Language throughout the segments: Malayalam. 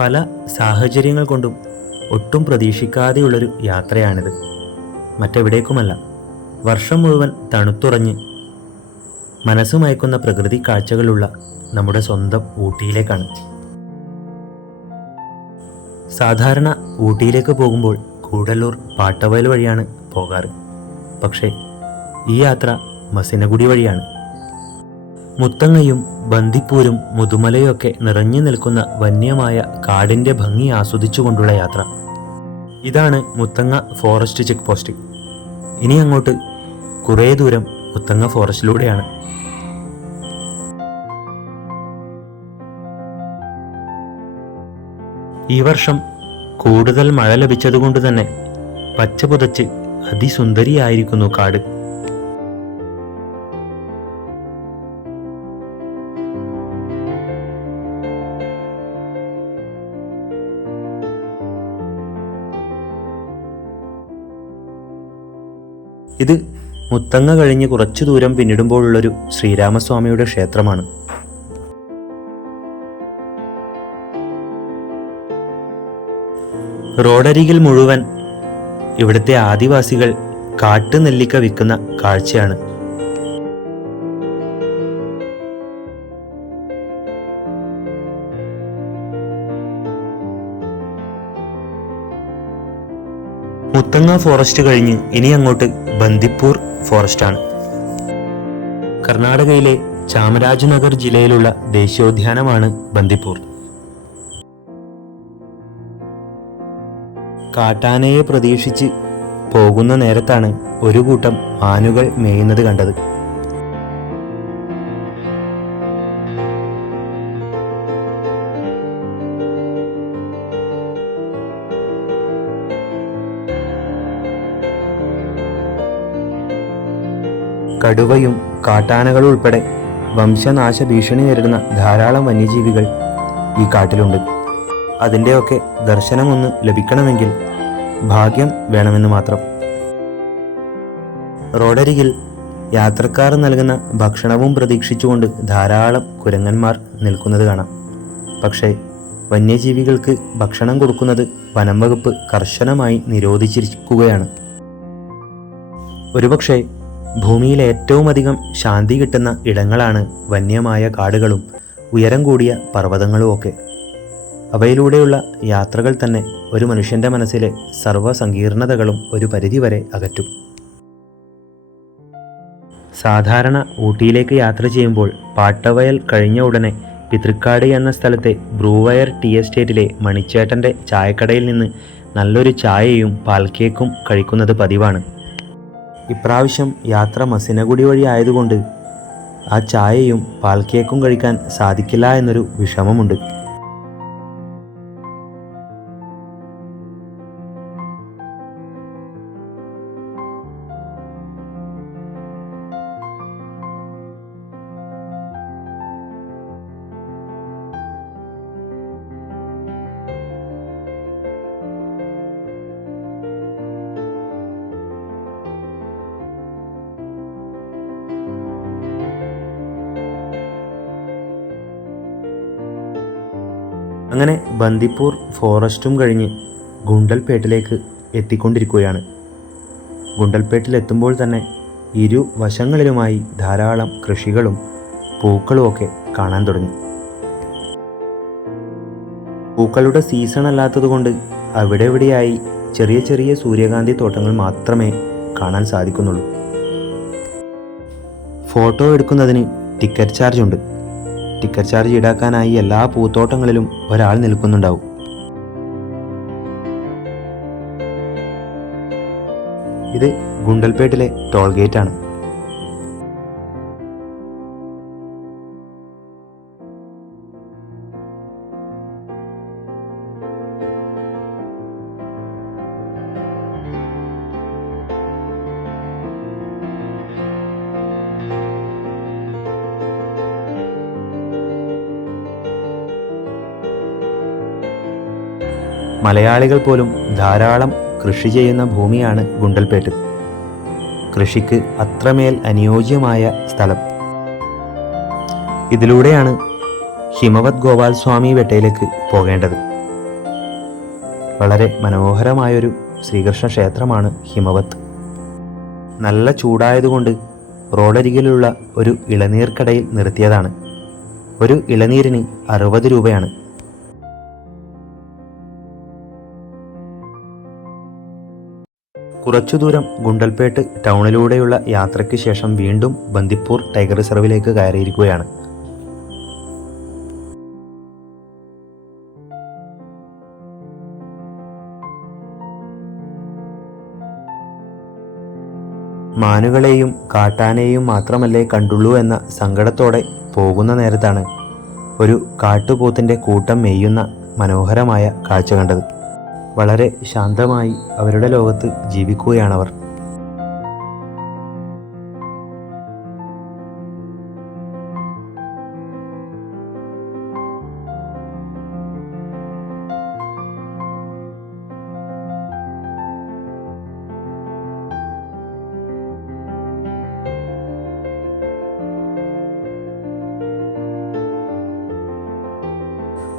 പല സാഹചര്യങ്ങൾ കൊണ്ടും ഒട്ടും പ്രതീക്ഷിക്കാതെയുള്ളൊരു യാത്രയാണിത്. മറ്റെവിടേക്കുമല്ല, വർഷം മുഴുവൻ തണുത്തുറഞ്ഞ് മനസ്സ് മയക്കുന്ന പ്രകൃതി കാഴ്ചകളുള്ള നമ്മുടെ സ്വന്തം ഊട്ടിയിലേക്കാണ്. സാധാരണ ഊട്ടിയിലേക്ക് പോകുമ്പോൾ കൂടല്ലൂർ പാട്ടവയൽ വഴിയാണ് പോകാറ്. പക്ഷേ ഈ യാത്ര മസിനഗുഡി വഴിയാണ്. മുത്തങ്ങയും ബന്ദിപ്പൂരും മുതുമലയും ഒക്കെ നിറഞ്ഞു നിൽക്കുന്ന വന്യമായ കാടിൻ്റെ ഭംഗി ആസ്വദിച്ചുകൊണ്ടുള്ള യാത്ര. ഇതാണ് മുത്തങ്ങ ഫോറസ്റ്റ് ചെക്ക് പോസ്റ്റ്. ഇനി അങ്ങോട്ട് കുറേ ദൂരം മുത്തങ്ങ ഫോറസ്റ്റിലൂടെയാണ്. ഈ വർഷം കൂടുതൽ മഴ ലഭിച്ചതുകൊണ്ട് തന്നെ പച്ച പുതച്ച് അതിസുന്ദരിയായിരിക്കുന്നു കാട്. ഇത് മുത്തങ്ങ കഴിഞ്ഞ് കുറച്ചു ദൂരം പിന്നിടുമ്പോഴുള്ളൊരു ശ്രീരാമസ്വാമിയുടെ ക്ഷേത്രമാണ്. റോഡരികിൽ മുഴുവൻ ഇവിടുത്തെ ആദിവാസികൾ കാട്ടുനെല്ലിക്ക വിൽക്കുന്ന കാഴ്ചയാണ്. മുത്തങ്ങ ഫോറസ്റ്റ് കഴിഞ്ഞ് ഇനി അങ്ങോട്ട് ബന്ദിപ്പൂർ ഫോറസ്റ്റാണ്. കർണാടകയിലെ ചാമരാജനഗർ ജില്ലയിലുള്ള ദേശീയോദ്യാനമാണ് ബന്ദിപ്പൂർ. കാട്ടാനയെ പ്രതീക്ഷിച്ച് പോകുന്ന നേരത്താണ് ഒരു കൂട്ടം മാനുകൾ മേയുന്നത് കണ്ടത്. കടുവയും കാട്ടാനകളും ഉൾപ്പെടെ വംശനാശ ഭീഷണി നേരിടുന്ന ധാരാളം വന്യജീവികൾ ഈ കാട്ടിലുണ്ട്. അതിൻ്റെയൊക്കെ ദർശനമൊന്ന് ലഭിക്കണമെങ്കിൽ ഭാഗ്യം വേണമെന്ന് മാത്രം. റോഡരികിൽ യാത്രക്കാർ നൽകുന്ന ഭക്ഷണവും പ്രതീക്ഷിച്ചുകൊണ്ട് ധാരാളം കുരങ്ങന്മാർ നിൽക്കുന്നത് കാണാം. പക്ഷേ വന്യജീവികൾക്ക് ഭക്ഷണം കൊടുക്കുന്നത് വനം വകുപ്പ് കർശനമായി നിരോധിച്ചിരിക്കുകയാണ്. ഒരുപക്ഷെ ഭൂമിയിൽ ഏറ്റവും അധികം ശാന്തി കിട്ടുന്ന ഇടങ്ങളാണ് വന്യമായ കാടുകളും ഉയരം കൂടിയ പർവ്വതങ്ങളും ഒക്കെ. അവയിലൂടെയുള്ള യാത്രകൾ തന്നെ ഒരു മനുഷ്യൻ്റെ മനസ്സിലെ സർവ്വസങ്കീർണതകളും ഒരു പരിധിവരെ അകറ്റും. സാധാരണ ഊട്ടിയിലേക്ക് യാത്ര ചെയ്യുമ്പോൾ പാട്ടവയൽ കഴിഞ്ഞ ഉടനെ പിതൃക്കാട് എന്ന സ്ഥലത്തെ ബ്രൂവയർ ടീ എസ്റ്റേറ്റിലെ മണിച്ചേട്ടൻ്റെ ചായക്കടയിൽ നിന്ന് നല്ലൊരു ചായയും പാൽക്കേക്കും കഴിക്കുന്നത് പതിവാണ്. ഇപ്രാവശ്യം യാത്ര മസിനഗുഡി വഴി ആയതുകൊണ്ട് ആ ചായയും പാൽക്കേക്കും കഴിക്കാൻ സാധിക്കില്ല എന്നൊരു വിഷമമുണ്ട്. അങ്ങനെ ബന്ദിപ്പൂർ ഫോറസ്റ്റും കഴിഞ്ഞ് ഗുണ്ടൽപേട്ടിലേക്ക് എത്തിക്കൊണ്ടിരിക്കുകയാണ്. ഗുണ്ടൽപേട്ടിലെത്തുമ്പോൾ തന്നെ ഇരുവശങ്ങളിലുമായി ധാരാളം കൃഷികളും പൂക്കളുമൊക്കെ കാണാൻ തുടങ്ങി. പൂക്കളുടെ സീസൺ അല്ലാത്തതുകൊണ്ട് അവിടെ ഇവിടെയായി ചെറിയ ചെറിയ സൂര്യകാന്തി തോട്ടങ്ങൾ മാത്രമേ കാണാൻ സാധിക്കുന്നുള്ളൂ. ഫോട്ടോ എടുക്കുന്നതിന് ടിക്കറ്റ് ചാർജ് ഉണ്ട്. ടിക്കറ്റ് ചാർജ് ഈടാക്കാനായി എല്ലാ പൂത്തോട്ടങ്ങളിലും ഒരാൾ നിൽക്കുന്നുണ്ടാവും. ഇത് ഗുണ്ടൽപേട്ടിലെ ടോൾ ഗേറ്റ് ആണ്. മലയാളികൾ പോലും ധാരാളം കൃഷി ചെയ്യുന്ന ഭൂമിയാണ് ഗുണ്ടൽപേട്ട്. കൃഷിക്ക് അത്രമേൽ അനുയോജ്യമായ സ്ഥലം. ഇതിലൂടെയാണ് ഹിമവത് ഗോപാൽ സ്വാമി വെട്ടയിലേക്ക് പോകേണ്ടത്. വളരെ മനോഹരമായൊരു ശ്രീകൃഷ്ണ ക്ഷേത്രമാണ് ഹിമവത്. നല്ല ചൂടായതുകൊണ്ട് റോഡരികിലുള്ള ഒരു ഇളനീർ കടയിൽ നിർത്തിയതാണ്. ഒരു ഇളനീരിന് 60 രൂപയാണ്. കുറച്ചു ദൂരം ഗുണ്ടൽപേട്ട് ടൗണിലൂടെയുള്ള യാത്രയ്ക്ക് ശേഷം വീണ്ടും ബന്ദിപ്പൂർ ടൈഗർ റിസർവിലേക്ക് കയറിയിരിക്കുകയാണ്. മാനുകളെയും കാട്ടാനയെയും മാത്രമല്ലേ കണ്ടുള്ളൂ എന്ന സങ്കടത്തോടെ പോകുന്ന നേരത്താണ് ഒരു കാട്ടുപോത്തിൻ്റെ കൂട്ടം മേയുന്ന മനോഹരമായ കാഴ്ച കണ്ടത്. വളരെ ശാന്തമായി അവരുടെ ലോകത്ത് ജീവിക്കുകയാണവർ.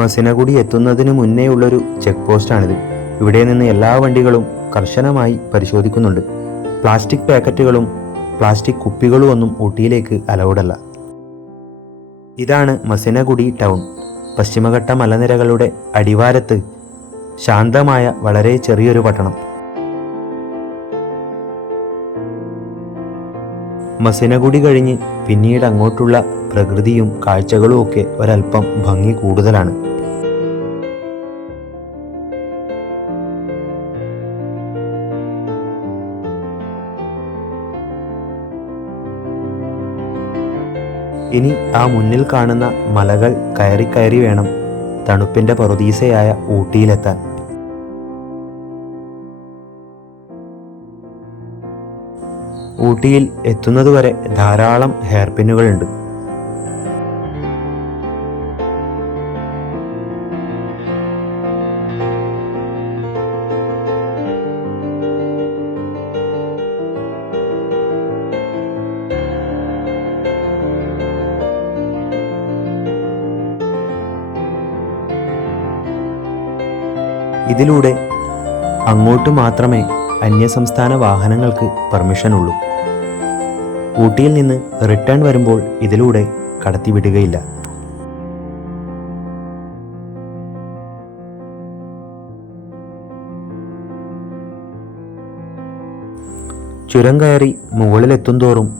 മസിനഗുഡി എത്തുന്നതിന് മുന്നേ ഉള്ളൊരു ചെക്ക് പോസ്റ്റാണിത്. ഇവിടെ നിന്ന് എല്ലാ വണ്ടികളും കർശനമായി പരിശോധിക്കുന്നുണ്ട്. പ്ലാസ്റ്റിക് പാക്കറ്റുകളും പ്ലാസ്റ്റിക് കുപ്പികളും ഒന്നും ഊട്ടിയിലേക്ക് അലൗഡല്ല. ഇതാണ് മസിനഗുഡി ടൗൺ. പശ്ചിമഘട്ട മലനിരകളുടെ അടിവാരത്ത് ശാന്തമായ വളരെ ചെറിയൊരു പട്ടണം. മസിനഗുഡി കഴിഞ്ഞ് പിന്നീട് അങ്ങോട്ടുള്ള പ്രകൃതിയും കാഴ്ചകളും ഒക്കെ ഒരല്പം ഭംഗി കൂടുതലാണ്. ഇനി ആ മുന്നിൽ കാണുന്ന മലകൾ കയറി കയറി വേണം തണുപ്പിൻ്റെ പറുദീസയായ ഊട്ടിയിലെത്താൻ. ഊട്ടിയിൽ എത്തുന്നതുവരെ ധാരാളം ഹെയർ പിന്നുകളുണ്ട്. ഇതിലൂടെ അങ്ങോട്ട് മാത്രമേ അന്യസംസ്ഥാന വാഹനങ്ങൾക്ക് പെർമിഷനുള്ളൂ. ഊട്ടിയിൽ നിന്ന് റിട്ടേൺ വരുമ്പോൾ ഇതിലൂടെ കടത്തിവിടുകയില്ല. ചുരം കയറി മുകളിലെത്തുന്തോറും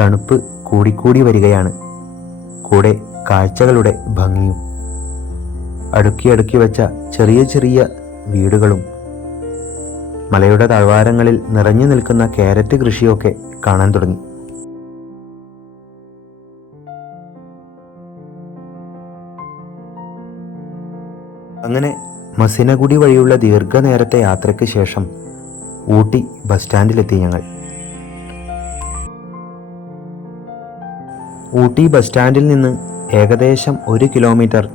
തണുപ്പ് കൂടിക്കൂടി വരികയാണ്. കൂടെ കാഴ്ചകളുടെ ഭംഗിയും. അടുക്കി അടുക്കി വെച്ച ചെറിയ ചെറിയ വീടുകളും മലയുടെ താഴ്വാരങ്ങളിൽ നിറഞ്ഞു നിൽക്കുന്ന ക്യാരറ്റ് കൃഷിയൊക്കെ കാണാൻ തുടങ്ങി. അങ്ങനെ മസിനഗുഡി വഴിയുള്ള ദീർഘനേരത്തെ യാത്രയ്ക്ക് ശേഷം ഊട്ടി ബസ് സ്റ്റാൻഡിലെത്തി ഞങ്ങൾ. ഊട്ടി ബസ് സ്റ്റാൻഡിൽ നിന്ന് ഏകദേശം 1 കിലോമീറ്റർ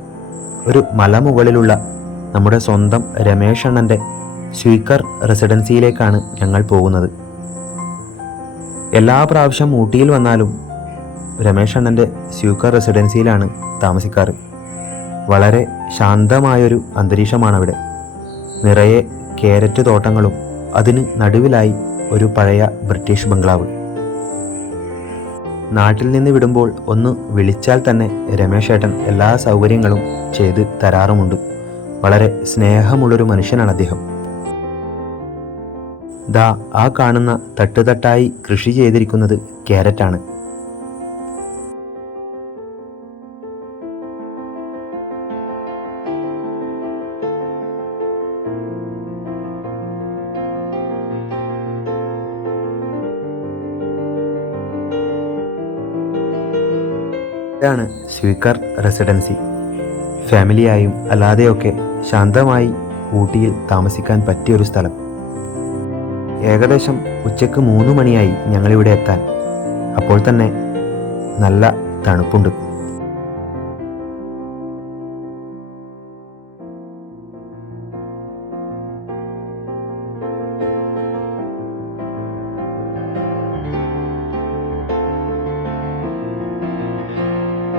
ഒരു മലമുകളിലുള്ള നമ്മുടെ സ്വന്തം രമേശ് അണ്ണൻ്റെ സ്വീക്കർ റെസിഡൻസിയിലേക്കാണ് ഞങ്ങൾ പോകുന്നത്. എല്ലാ പ്രാവശ്യം ഊട്ടിയിൽ വന്നാലും രമേശ് അണ്ണൻ്റെ സ്വീക്കർ റെസിഡൻസിയിലാണ് താമസിക്കാറ്. വളരെ ശാന്തമായൊരു അന്തരീക്ഷമാണവിടെ. നിറയെ ക്യാരറ്റ് തോട്ടങ്ങളും അതിന് നടുവിലായി ഒരു പഴയ ബ്രിട്ടീഷ് ബംഗ്ലാവ്. നാട്ടിൽ നിന്ന് വിടുമ്പോൾ ഒന്ന് വിളിച്ചാൽ തന്നെ രമേശ് ഏട്ടൻ എല്ലാ സൗകര്യങ്ങളും ചെയ്ത് തരാറുമുണ്ട്. വളരെ സ്നേഹമുള്ളൊരു മനുഷ്യനാണ് അദ്ദേഹം. ദാ ആ കാണുന്ന തട്ടുതട്ടായി കൃഷി ചെയ്തിരിക്കുന്നത് ക്യാരറ്റാണ്. ഇതാണ് സ്വീക്കർ റെസിഡൻസി. ഫാമിലിയായും അല്ലാതെയൊക്കെ ശാന്തമായി ഊട്ടിയിൽ താമസിക്കാൻ പറ്റിയൊരു സ്ഥലം. ഏകദേശം ഉച്ചയ്ക്ക് 3 മണിയായി ഞങ്ങളിവിടെ എത്താൻ. അപ്പോൾ തന്നെ നല്ല തണുപ്പുണ്ട്.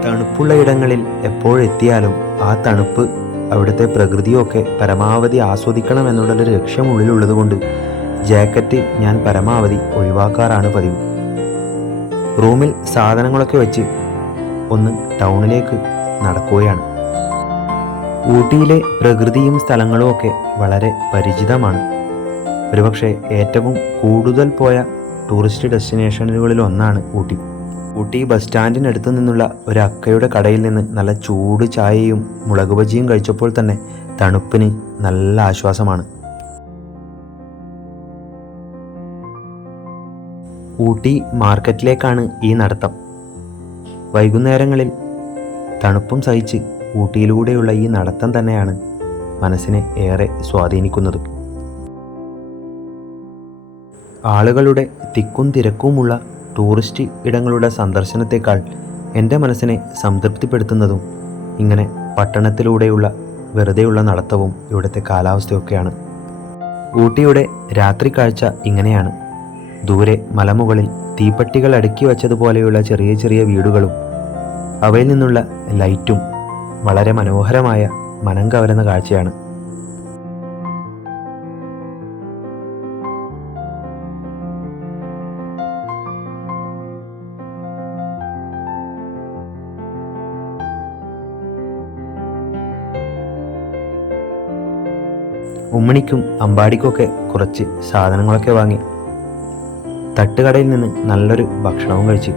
തണുപ്പുള്ള ഇടങ്ങളിൽ എപ്പോഴെത്തിയാലും ആ തണുപ്പ് അവിടുത്തെ പ്രകൃതിയൊക്കെ പരമാവധി ആസ്വദിക്കണം എന്നുള്ളൊരു ലക്ഷ്യമുള്ളിലുള്ളത് കൊണ്ട് ജാക്കറ്റ് ഞാൻ പരമാവധി ഒഴിവാക്കാറാണ് പതിവ്. റൂമിൽ സാധനങ്ങളൊക്കെ വെച്ച് ഒന്ന് ടൗണിലേക്ക് നടക്കുകയാണ്. ഊട്ടിയിലെ പ്രകൃതിയും സ്ഥലങ്ങളും ഒക്കെ വളരെ പരിചിതമാണ്. ഒരുപക്ഷെ ഏറ്റവും കൂടുതൽ പോയ ടൂറിസ്റ്റ് ഡെസ്റ്റിനേഷനുകളിൽ ഒന്നാണ് ഊട്ടി. ഊട്ടി ബസ് സ്റ്റാൻഡിനടുത്ത് നിന്നുള്ള ഒരു അക്കയുടെ കടയിൽ നിന്ന് നല്ല ചൂട് ചായയും മുളക് ബജിയും കഴിച്ചപ്പോൾ തന്നെ തണുപ്പിന് നല്ല ആശ്വാസമാണ്. ഊട്ടി മാർക്കറ്റിലേക്കാണ് ഈ നടത്തം. വൈകുന്നേരങ്ങളിൽ തണുപ്പും സഹിച്ച് ഊട്ടിയിലൂടെയുള്ള ഈ നടത്തം തന്നെയാണ് മനസ്സിനെ ഏറെ സ്വാധീനിക്കുന്നത്. ആളുകളുടെ തിക്കും തിരക്കുമുള്ള ടൂറിസ്റ്റ് ഇടങ്ങളുടെ സന്ദർശനത്തേക്കാൾ എൻ്റെ മനസ്സിനെ സംതൃപ്തിപ്പെടുത്തുന്നതും ഇങ്ങനെ പട്ടണത്തിലൂടെയുള്ള വെറുതെയുള്ള നടത്തവും ഇവിടുത്തെ കാലാവസ്ഥയൊക്കെയാണ്. ഊട്ടിയുടെ രാത്രി കാഴ്ച ഇങ്ങനെയാണ്. ദൂരെ മലമുകളിൽ തീപ്പെട്ടികൾ അടുക്കി വച്ചതുപോലെയുള്ള ചെറിയ ചെറിയ വീടുകളും അവയിൽ നിന്നുള്ള ലൈറ്റും വളരെ മനോഹരമായ മനം കവരുന്ന കാഴ്ചയാണ്. ഉമ്മണിക്കും അമ്പാടിക്കൊക്കെ കുറച്ച് സാധനങ്ങളൊക്കെ വാങ്ങി തട്ടുകടയിൽ നിന്ന് നല്ലൊരു ഭക്ഷണവും കഴിച്ച്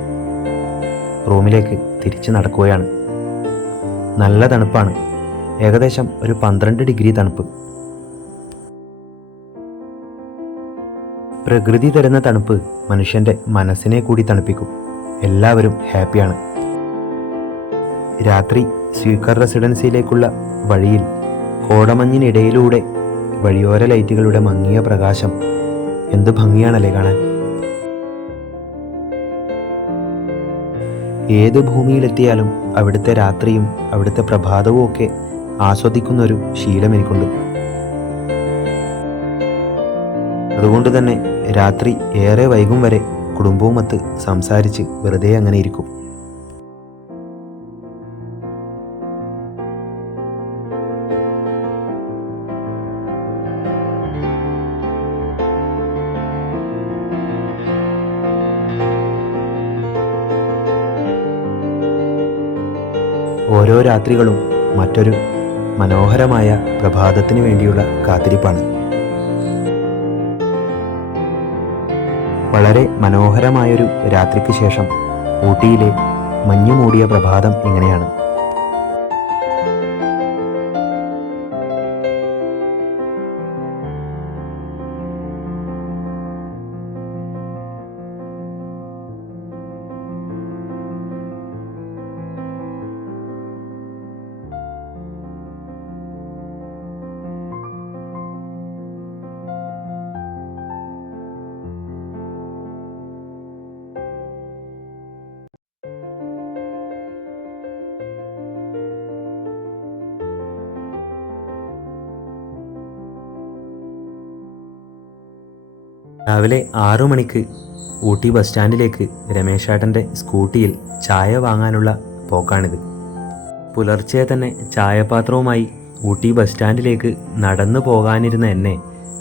റൂമിലേക്ക് തിരിച്ച് നടക്കുകയാണ്. നല്ല തണുപ്പാണ്. ഏകദേശം ഒരു 12 ഡിഗ്രി തണുപ്പ്. പ്രകൃതി തരുന്ന തണുപ്പ് മനുഷ്യൻ്റെ മനസ്സിനെ കൂടി തണുപ്പിക്കും. എല്ലാവരും ഹാപ്പിയാണ്. രാത്രി സ്വീക്കർ റെസിഡൻസിയിലേക്കുള്ള വഴിയിൽ കോടമഞ്ഞിനിടയിലൂടെ വഴിയോര ലൈറ്റുകളുടെ മങ്ങിയ പ്രകാശം എന്ത് ഭംഗിയാണല്ലേ കാണാൻ. ഏത് ഭൂമിയിലെത്തിയാലും അവിടുത്തെ രാത്രിയും അവിടുത്തെ പ്രഭാതവും ഒക്കെ ആസ്വദിക്കുന്നൊരു ശീലം എനിക്കുണ്ട്. അതുകൊണ്ട് തന്നെ രാത്രി ഏറെ വൈകും വരെ കുടുംബവുമൊത്ത് സംസാരിച്ച് വെറുതെ അങ്ങനെ ഇരിക്കും. ഓരോ രാത്രികളും മറ്റൊരു മനോഹരമായ പ്രഭാതത്തിന് വേണ്ടിയുള്ള കാത്തിരിപ്പാണ്. വളരെ മനോഹരമായൊരു രാത്രിക്ക് ശേഷം ഊട്ടിയിലെ മഞ്ഞുമൂടിയ പ്രഭാതം ഇങ്ങനെയാണ്. രാവിലെ 6 മണിക്ക് ഊട്ടി ബസ് സ്റ്റാൻഡിലേക്ക് രമേശേട്ടൻ്റെ സ്കൂട്ടിയിൽ ചായ വാങ്ങാനുള്ള പോക്കാണിത്. പുലർച്ചെ തന്നെ ചായപാത്രവുമായി ഊട്ടി ബസ് സ്റ്റാൻഡിലേക്ക് നടന്നു പോകാനിരുന്ന എന്നെ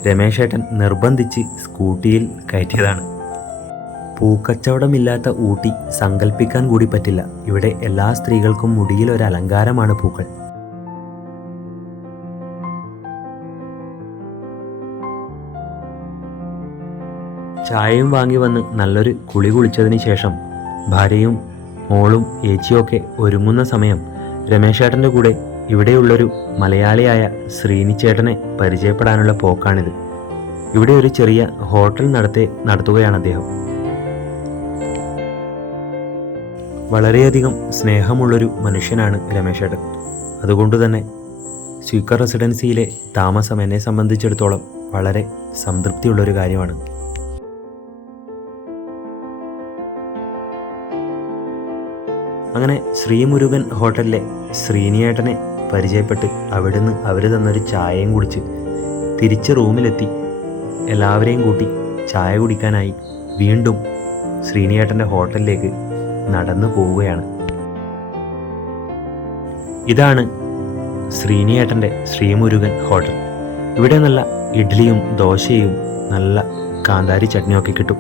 രമേശേട്ടൻ നിർബന്ധിച്ച് സ്കൂട്ടിയിൽ കയറ്റിയതാണ്. പൂക്കച്ചവടമില്ലാത്ത ഊട്ടി സങ്കല്പിക്കാൻ കൂടി പറ്റില്ല. ഇവിടെ എല്ലാ സ്ത്രീകൾക്കും മുടിയിൽ ഒരു അലങ്കാരമാണ് പൂക്കൾ. ചായയും വാങ്ങി വന്ന് നല്ലൊരു കുളി കുളിച്ചതിന് ശേഷം ഭാര്യയും മോളും ഏച്ചിയൊക്കെ ഒരുങ്ങുന്ന സമയം രമേശേട്ടൻ്റെ കൂടെ ഇവിടെയുള്ളൊരു മലയാളിയായ ശ്രീനിച്ചേട്ടനെ പരിചയപ്പെടാനുള്ള പോക്കാണിത്. ഇവിടെ ഒരു ചെറിയ ഹോട്ടൽ നടത്തുകയാണ് അദ്ദേഹം. വളരെയധികം സ്നേഹമുള്ളൊരു മനുഷ്യനാണ് രമേശേട്ടൻ. അതുകൊണ്ട് തന്നെ സ്വീക്കർ റെസിഡൻസിയിലെ താമസം എന്നെ സംബന്ധിച്ചിടത്തോളം വളരെ സംതൃപ്തിയുള്ളൊരു കാര്യമാണ്. അങ്ങനെ ശ്രീമുരുകൻ ഹോട്ടലിലെ ശ്രീനിയേട്ടനെ പരിചയപ്പെട്ട് അവിടുന്ന് അവർ തന്നൊരു ചായയും കുടിച്ച് തിരിച്ച് റൂമിലെത്തി എല്ലാവരെയും കൂട്ടി ചായ കുടിക്കാനായി വീണ്ടും ശ്രീനിയേട്ടൻ്റെ ഹോട്ടലിലേക്ക് നടന്നു പോവുകയാണ്. ഇതാണ് ശ്രീനിയേട്ടൻ്റെ ശ്രീമുരുകൻ ഹോട്ടൽ. ഇവിടെ നല്ല ഇഡ്ഡലിയും ദോശയും നല്ല കാന്താരി ചട്നിയൊക്കെ കിട്ടും.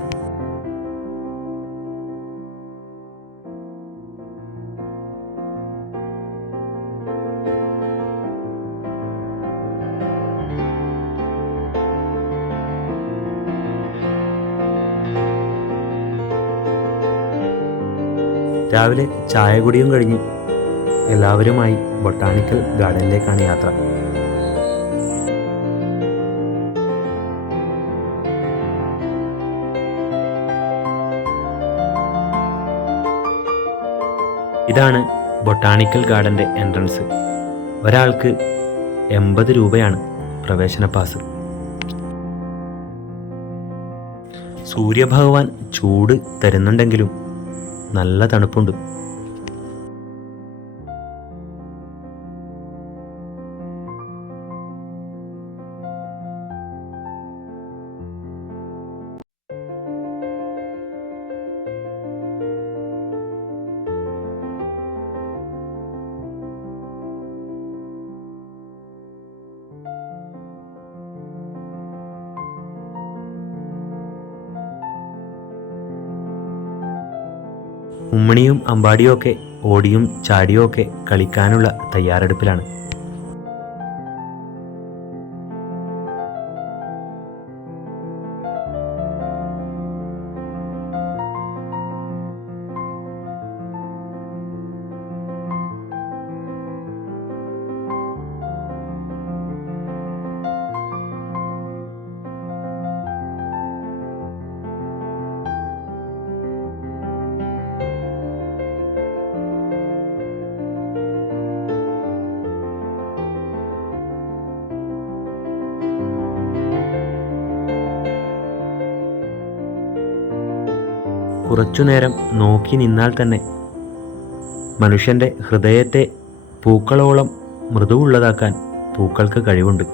രാവിലെ ചായ കുടിയും കഴിഞ്ഞ് എല്ലാവരുമായി ബൊട്ടാണിക്കൽ ഗാർഡനിലേക്കാണ് യാത്ര. ഇതാണ് ബൊട്ടാണിക്കൽ ഗാർഡൻ്റെ എൻട്രൻസ്. ഒരാൾക്ക് 80 രൂപയാണ് പ്രവേശന പാസ്. സൂര്യഭഗവാൻ ചൂട് തരുന്നുണ്ടെങ്കിലും നല്ല തണുപ്പുണ്ട്. ഉമ്മണിയും അമ്പാടിയും ഒക്കെ ഓടിയും ചാടിയും ഒക്കെ കളിക്കാനുള്ള തയ്യാറെടുപ്പിലാണ്. കുറച്ചുനേരം നോക്കി നിന്നാൽ തന്നെ മനുഷ്യൻ്റെ ഹൃദയത്തെ പൂക്കളോളം മൃദുവുള്ളതാക്കാൻ പൂക്കൾക്ക് കഴിവുണ്ട്.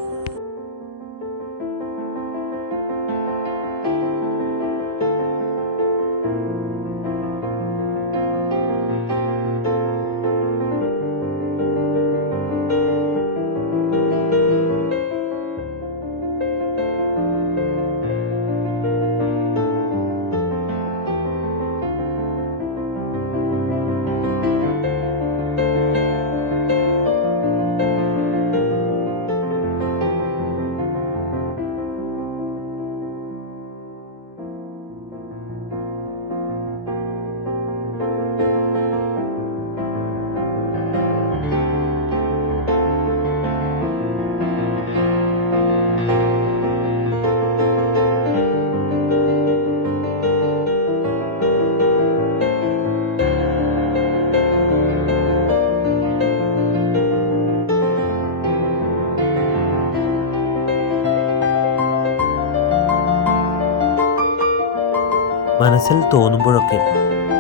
മനസ്സിൽ തോന്നുമ്പോഴൊക്കെ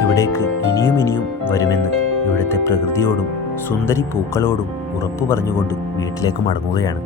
ഇവിടേക്ക് ഇനിയും ഇനിയും വരുമെന്ന് ഇവിടുത്തെ പ്രകൃതിയോടും സുന്ദരി പൂക്കളോടും ഉറപ്പു പറഞ്ഞുകൊണ്ട് വീട്ടിലേക്ക് മടങ്ങുകയാണ്.